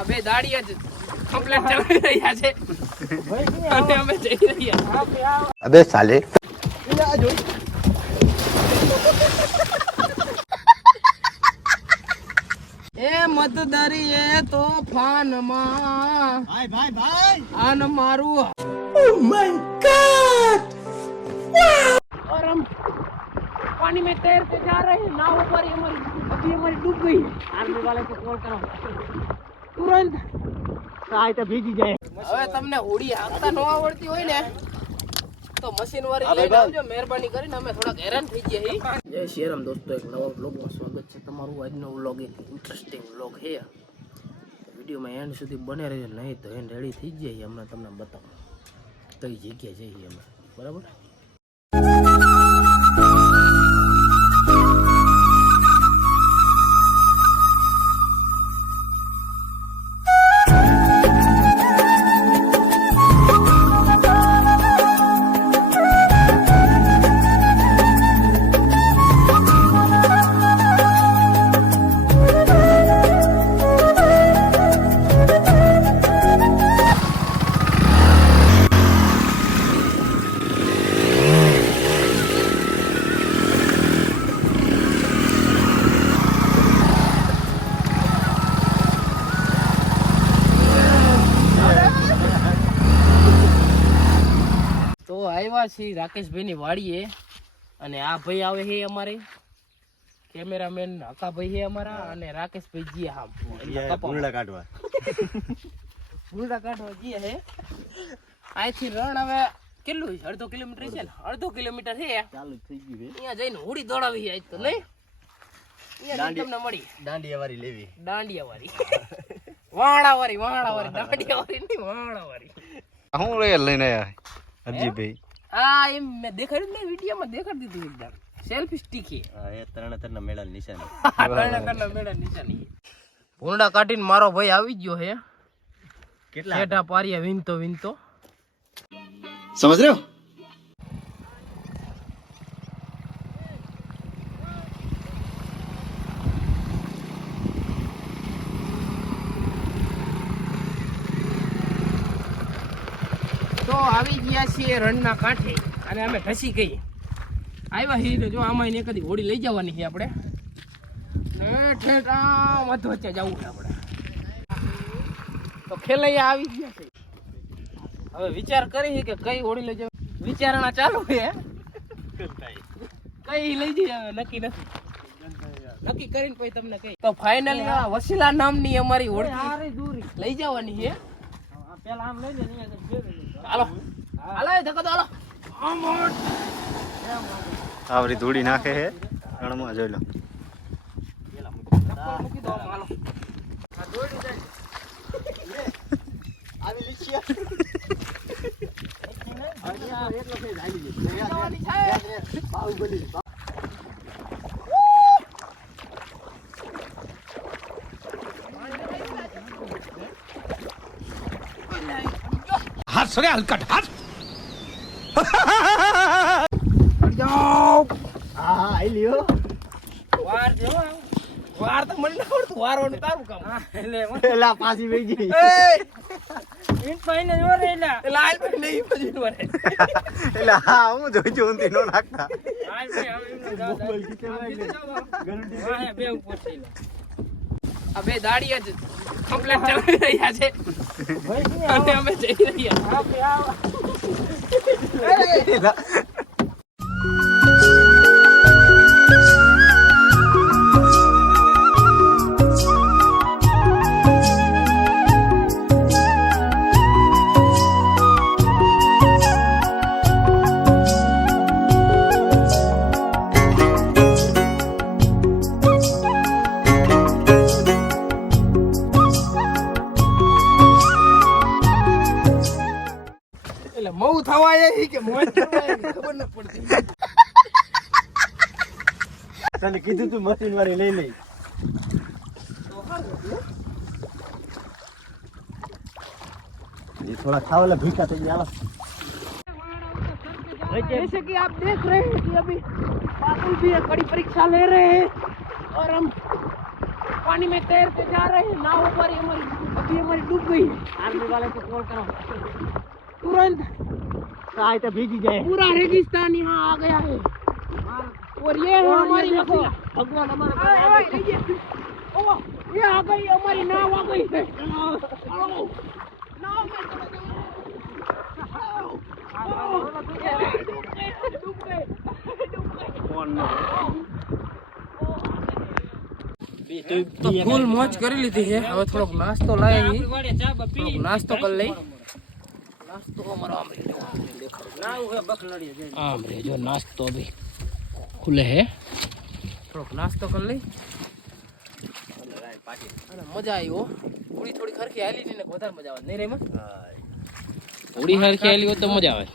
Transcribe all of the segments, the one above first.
અબે દાડિયા જ કમ્પ્લેટ ચાલી રહ્યા છે અને અમે જઈ રહ્યા. અબે સાલે એ મતદારી એ તોફાનમાં ભાઈ આન મારું ઓ માય गॉड और हम पानी में तैरते जा रहे हैं. नाव ऊपर हमारी डूब गई है. आर्मी वाले को कॉल करो तुरंत. કાય તો ભીજી જાય. હવે તમને હોડી હાંકતા ન આવડતી હોય ને તો મશીન વાળી લઈને આવજો મહેરબાની કરીને. અમે થોડાક હેરાન થઈ ગયા છીએ. જય શ્રી રામ દોસ્તો, એક નવા વ્લોગમાં સ્વાગત છે તમારું. આજનો વ્લોગ એક ઇન્ટરેસ્ટિંગ વ્લોગ છે. વિડીયોમાં એન્ડ સુધી બને રહેજો, નહીં તો એન્ડ રેડી થઈ જાય. હમણાં તમને બતાવું કઈ જગ્યાએ જઈએ અમે, બરાબર. આવ્યા છીએ રાકેશભાઈની વાડીએ અને આ ભાઈ આવે છે અમારે કેમેરામેન હકાભાઈ છે અમારા અને રાકેશભાઈ જી હા ભૂંડા કાઢવા જી હે. અહીંથી રણ હવે કેટલું છે? 1.5 કિલોમીટર છે ને? 1.5 કિલોમીટર છે ચાલુ થઈ ગયું. અહીંયા જઈને હોડી દોડાવી આજ તો નહીં. અહીંયા તમને મળી દાંડિયાવાળી લેવી. દાંડિયાવાળી વાણાવાળી દાંડિયાવાળી નહીં, વાણાવાળી. હું રે લઈને આયા હરજીભાઈ. હા એમ મેં દેખાડ્યું ને વિડીયોમાં દેખાડી દીધું એકદમ. સેલ્ફી સ્ટીક છે. હા એ તરણેતરના મેળાની નિશાની. તરણેતરના મેળાની નિશાની. ભૂંડા કાઢીને મારો ભાઈ આવી ગયો હે. કેટલા છેટા પારિયા વિનતો સમજ રહ્યો. તો આવી ગયા છીએ રણના કાંઠે અને અમે ઘસી ગઈ આવ્યા છીએ. તો જો આમાં એને કદી હોડી લઈ જવાની છે આપણે. મધ વચ્ચે જવું છે આપણે. તો ખેલૈયા આવી ગયા છે. હવે વિચાર કરી કે કઈ હોડી લઈ જવા. વિચારણા ચાલુ છે કઈ લઈ જઈએ નક્કી નથી. નક્કી કરીને પછી તમને કઈ. તો ફાઇનલી આ વસીલા નામની અમારી હોડી લઈ જવાની છે. પેલા આમ લઈ લે. હાલો હાલો ધક્કો તો હાલો. આવરી ધૂળી નાખે હે રણમાં, જોઈ લો. મૂકી દો હાલો. આ દોડી જાય આવી લીચિયા. એટલો થઈ જાય બાહુબલી. હાથ સરે હલકટ હાથ. હા આઈ લ્યો. વાર જો વાર તો મને ના આવડતું. વારવાનું તારું કામ. એટલે પેલા પાછી વઈ ગઈ. ઇન ફાઈન જો રે લાલ પર નહીં પછી વરે. એટલે હા હું જોઈ છું ઊંધી નો નાખતા. હાલ ભાઈ હવે મોબાઈલ કિતે વાઈ ગરંટી. હા બે ઉપર થઈ લે. આ બે દાડિયા જ કમ્પ્લેટ ચાલી રહ્યા છે અને અમે જઈ રહ્યા. એટલે મઉ થવા એ કે મોજ થવા ખબર ન પડતી. તને કીધું તું મશીન વાળી લઈ લઈ. ये थोड़ा खा वाला भूखा तो ये जैसे कि आप देख रहे हैं कि अभी बादल भी कड़ी परीक्षा ले रहे हैं और हम पानी में तैरते जा रहे हैं, नाव हमारी अभी हमारी डूब गई है। आर्मी वाले को कॉल करो तुरंत, आए तो भीगी जाए। पूरा रेगिस्तान यहाँ आ गया है और ये है हमारी मछलियाँ। भगवान हमारा ये आ गई हमारी नाव आ गई है। नाव में डूब गए। તો ફૂલ મોજ કરી લીધી છે, હવે થોડોક નાસ્તો લાવી, થોડોક નાસ્તો કરી લઈ. નાસ્તો અમારો આમ રે જો નાસ્તો બી ખુલે હે, થોડોક નાસ્તો કરી લઈ અને મજા આવી હો. હોળી થોડી ખરખી હાલી ને વધારે મજા આવે નહીં રેમાં. હોળી ખરખી હાલી હોત તો મજા આવે.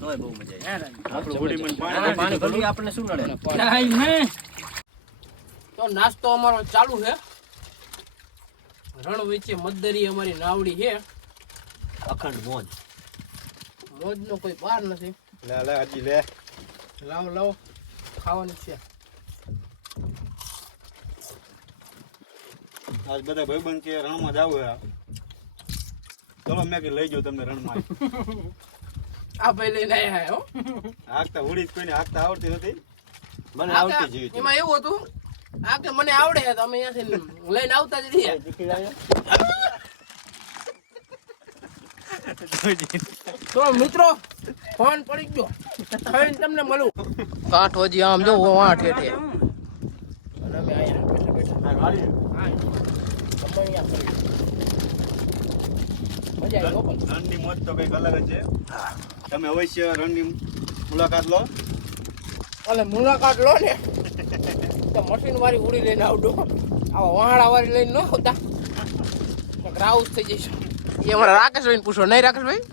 બહુ મજા આવી. આપણું હોળીમાં પાણી ભરવું આપણને શું નડે? તો નાસ્તો અમારો ચાલુ છે. રણ વચ્ચે મદ્દરી અમારી નાવડી છે. અખંડ મોજ. મોજ નો કોઈ પાર નથી. લે લે હજી લે. લાવો લાવો ખાવાની છે. આજ બધા ભાઈબંધ કે રણમાં જાવું હે, ચલો મેં કે લઈ જાઉં તમને રણમાં. આ ભાઈ લઈને આયા હે હો. હાકતા હોળી જ કોઈને હાકતા આવડતી નથી. મને આવડતી જ હતી. એમાં એવું હતું આ કે મને આવડે છે તો અમે અહીંયાથી લઈને આવતા જ રહીએ. તો મિત્રો ફોન પડી ગયો, ખાઈને તમને મળું. કાંઠ હજી આમ જો વાંઠ હેઠે અને અમે અહીંયા બેઠા બેઠા મજા આવી. રણની મોજ તો કંઈક અલગ જ છે. તમે અવશ્ય રણની મુલાકાત લો. એટલે મુલાકાત લો ને તો મશીન વાળી ઉડી લઈને આવડો, આવા વાહડા વાળી લઈને ન આવતા, રાઉસ થઈ જઈશ. એ અમારા રાકેશભાઈ પૂછો, નહીં રાકેશભાઈ?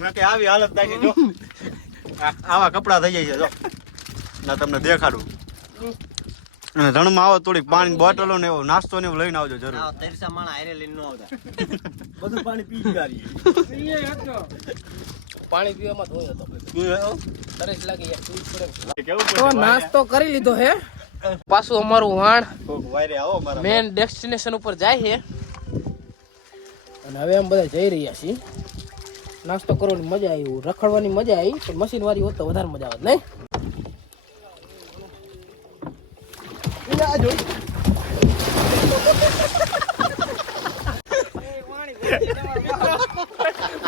મેં કે આવી હાલત થાય કે જો આવા કપડા થઈ જાય છે જો. ના તમને દેખાડું. અને રણમાં આવો થોડીક પાણી બોટલો ને એવો નાસ્તો ને એવું લઈને આવજો જરૂર. તરસા માણા હારે લઈને ન આવતા. બધું પાણી પી ગારીએ. પાણી પીવામાં ધોયો હતો, તરસ લાગી યાર, પીવું પડે. કેવું તો નાસ્તો કરી લીધો હે. પાછું અમારું વાણ વાયરે આવો મારા મેન ડેસ્ટિનેશન ઉપર જાય છે અને હવે અમે બધા જઈ રહ્યા છીએ. નાસ્તો કરવાની મજા આવી, રખડવાની મજા આવી, પણ મશીન વાળી હોત તો વધારે મજા આવે નહીં?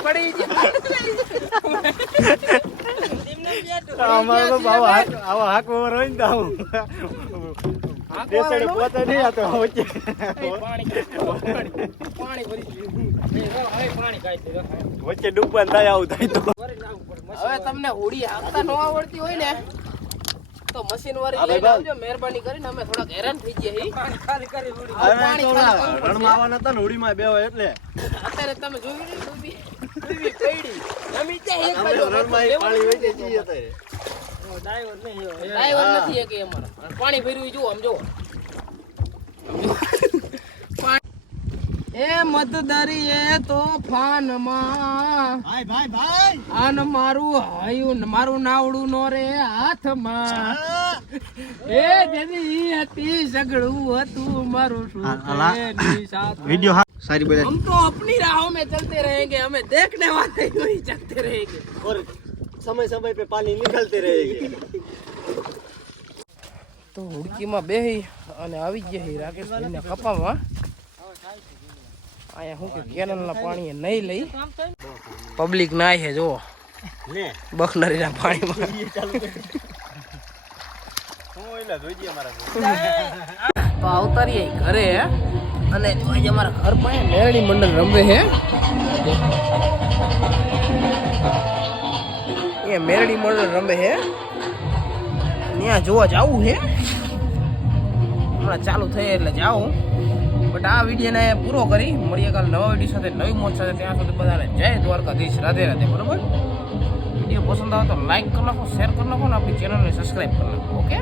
પડી આવા હાક ઓવર હોય ને તો આવું દેસડે પોતે નહીં આતો વચ્ચે વચ્ચે ડૂબવાનું થાય આવું થાય તો. હવે તમને હોડી હાંકતા ન આવડતી હોય ને તો મશીન વાળી લઈને આવજો મહેરબાની કરીને. અમે થોડાક હેરાન થઈ ગયા છીએ. રણમાં આવવાના હતા ને હોડીમાં બેવા એટલે અત્યારે તમે જોયું ને ડૂબી પડી. અમે ત્યાં એક બાજુ રણમાં એક પાણી વહી જાય છીએ અત્યારે. ડ્રાઈવર નથી એક અમારા. પાણી ભર્યું જુઓ, આમ જુઓ. એ મતદરી એ તોફાનમાં ભાઈ ભાઈ આન મારું હાયું મારું નાવડું નો રે હાથમાં. એ જેની હતી સગડું હતું મારું સુખની સાથ. વિડિયો સારી બોલે. हम तो अपनी राहों में चलते रहेंगे, हमें देखने वाले ही चलते रहेंगे और समय समय पे पानी निकलते रहेंगे. તો હુડકીમાં બેહી અને આવી ગયા રાકેશભાઈના કપામાં. અહીંયા શું કે કેનલના પાણી નહીં લઈ, પબ્લિક નાય છે જો બખનરીના પાણીમાં. તો આવતારીએ ઘરે અને આજે અમારા ઘર પાસે મેરડી મંડળ રમે છે. એ મેરડી મંડળ રમે છે, ત્યાં જોવા જવું છે. હમણાં ચાલુ થઈ એટલે જાઉં, બટ આ વિડીયોને પૂરો કરી મળીએ કાલ નવા વિડીયો સાથે, નવી મોજ સાથે. ત્યાં સુધી બધાને જય દ્વારકાધીશ, રાધે રાધે. બરોબર, વિડીયો પસંદ આવે તો લાઈક કરી નાખો, શેર કરી નાખો ને આપણી ચેનલને સબસ્ક્રાઈબ કરી નાખો. ઓકે.